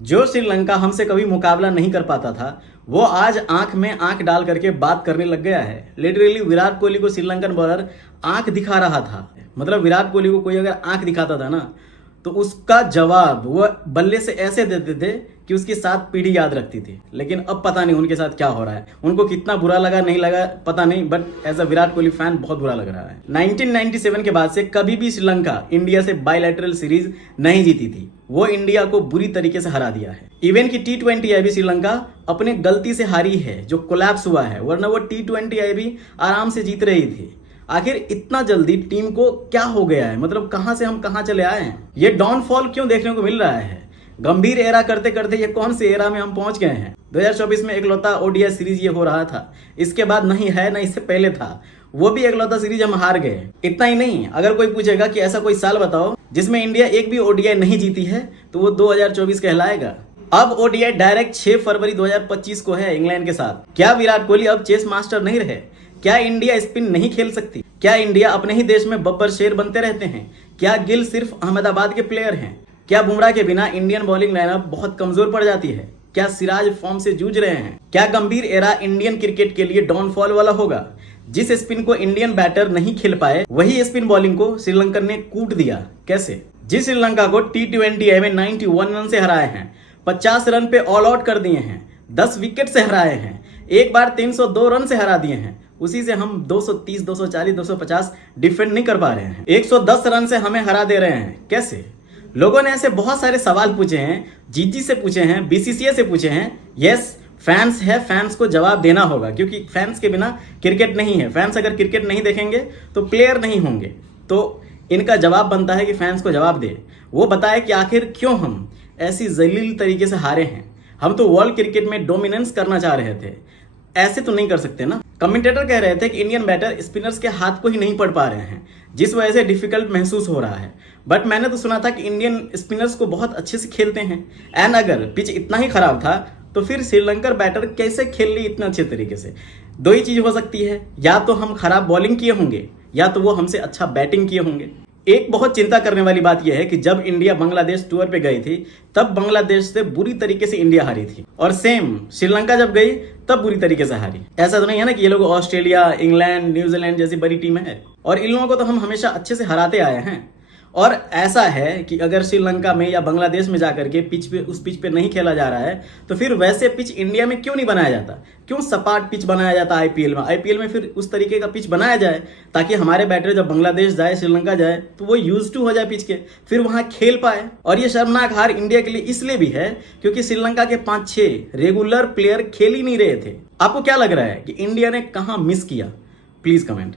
जो श्रीलंका हमसे कभी मुकाबला नहीं कर पाता था, वो आज आंख में आंख डाल करके बात करने लग गया है। लिटरली विराट कोहली को श्रीलंकन बॉलर आंख दिखा रहा था। मतलब विराट कोहली को कोई अगर आंख दिखाता था ना, तो उसका जवाब वो बल्ले से ऐसे देते थे कि उसकी 7 पीढ़ी याद रखती थी। लेकिन अब पता नहीं उनके साथ क्या हो रहा है, उनको कितना बुरा लगा नहीं लगा पता नहीं, but as a Virat Kohli fan बहुत बुरा लग रहा है। 1997 के बाद से कभी भी श्रीलंका इंडिया से बायलैटरल सीरीज नहीं जीती थी। वो इंडिया को बुरी तरीके से हरा दिया है। इवन की T20 आई भी श्रीलंका अपने गलती से हारी है, जो कोलैप्स हुआ है, वरना वो T20 आई भी आराम से जीत रही थी। आखिर इतना जल्दी टीम को क्या हो गया है? मतलब कहां से हम कहां चले आए हैं? ये डाउनफॉल क्यों देखने को मिल रहा है? गंभीर एरा करते करते ये कौन से एरा में हम पहुंच गए हैं? 2024 में एकलौता ओडीआई सीरीज ये हो रहा था, इसके बाद नहीं है ना इससे पहले था, वो भी एकलौता सीरीज हम हार गए। इतना ही नहीं, अगर कोई पूछेगा कि ऐसा कोई साल बताओ जिसमें इंडिया एक भी ओडीआई नहीं जीती है, तो वो 2024 कहलाएगा। अब ओडीआई डायरेक्ट 6 फरवरी 2025 को है इंग्लैंड के साथ। क्या विराट कोहली अब चेस मास्टर नहीं रहे? क्या इंडिया स्पिन नहीं खेल सकती? क्या इंडिया अपने ही देश में बब्बर शेर बनते रहते हैं? क्या गिल सिर्फ अहमदाबाद के प्लेयर हैं? क्या बुमराह के बिना इंडियन बॉलिंग लाइनअप बहुत कमजोर पड़ जाती है? क्या सिराज फॉर्म से जूझ रहे हैं? क्या गंभीर एरा इंडियन क्रिकेट के लिए डाउनफॉल वाला होगा? जिस स्पिन को इंडियन बैटर नहीं खेल पाए, वही स्पिन बॉलिंग को श्रीलंकन ने कूट दिया। कैसे? जिस श्रीलंका को T20 आई में 91 रन से हराए हैं, 50 रन पे ऑल आउट कर दिए हैं, 10 विकेट से हराए हैं, एक बार 302 रन से हरा दिए हैं, उसी से हम 230, 240, 250 डिफेंड नहीं कर पा रहे हैं। 110 रन से हमें हरा दे रहे हैं। कैसे? लोगों ने ऐसे बहुत सारे सवाल पूछे हैं, जीजी से पूछे हैं, बीसीसीआई से पूछे हैं। यस, फैंस है, फैंस को जवाब देना होगा, क्योंकि फैंस के बिना क्रिकेट नहीं है। फैंस अगर क्रिकेट नहीं देखेंगे तो प्लेयर नहीं होंगे। तो इनका जवाब बनता है कि फैंस को जवाब दे, वो बताए कि आखिर क्यों हम ऐसी जलील तरीके से हारे हैं। हम तो वर्ल्ड क्रिकेट में डोमिनेंस करना चाह रहे थे, ऐसे तो नहीं कर सकते ना। कमेंटेटर कह रहे थे कि इंडियन बैटर स्पिनर्स के हाथ को ही नहीं पढ़ पा रहे हैं, जिस वजह से डिफिकल्ट महसूस हो रहा है। बट मैंने तो सुना था कि इंडियन स्पिनर्स को बहुत अच्छे से खेलते हैं। एंड अगर पिच इतना ही खराब था तो फिर श्रीलंकर बैटर कैसे खेल ली इतना अच्छे तरीके से? दो ही चीज हो सकती है, या तो हम खराब बॉलिंग किए होंगे, या तो वो हमसे अच्छा बैटिंग किए होंगे। एक बहुत चिंता करने वाली बात यह है कि जब इंडिया बांग्लादेश टूर पे गई थी, तब बांग्लादेश से बुरी तरीके से इंडिया हारी थी, और सेम श्रीलंका जब गई तब बुरी तरीके से हारी। ऐसा तो नहीं है ना कि ये लोग ऑस्ट्रेलिया, इंग्लैंड, न्यूजीलैंड जैसी बड़ी टीम है, और इन लोगों को तो हम हमेशा अच्छे से हराते आए हैं। और ऐसा है कि अगर श्रीलंका में या बांग्लादेश में जाकर के उस पिच पे नहीं खेला जा रहा है, तो फिर वैसे पिच इंडिया में क्यों नहीं बनाया जाता? क्यों सपाट पिच बनाया जाता आईपीएल में? आईपीएल में फिर उस तरीके का पिच बनाया जाए, ताकि हमारे बैटर जब बांग्लादेश जाए, श्रीलंका जाए, तो वो यूज टू हो जाए पिच के, फिर वहां खेल पाए। और ये शर्मनाक हार इंडिया के लिए इसलिए भी है क्योंकि श्रीलंका के 5-6 रेगुलर प्लेयर खेल ही नहीं रहे थे। आपको क्या लग रहा है कि इंडिया ने कहां मिस किया? Please comment.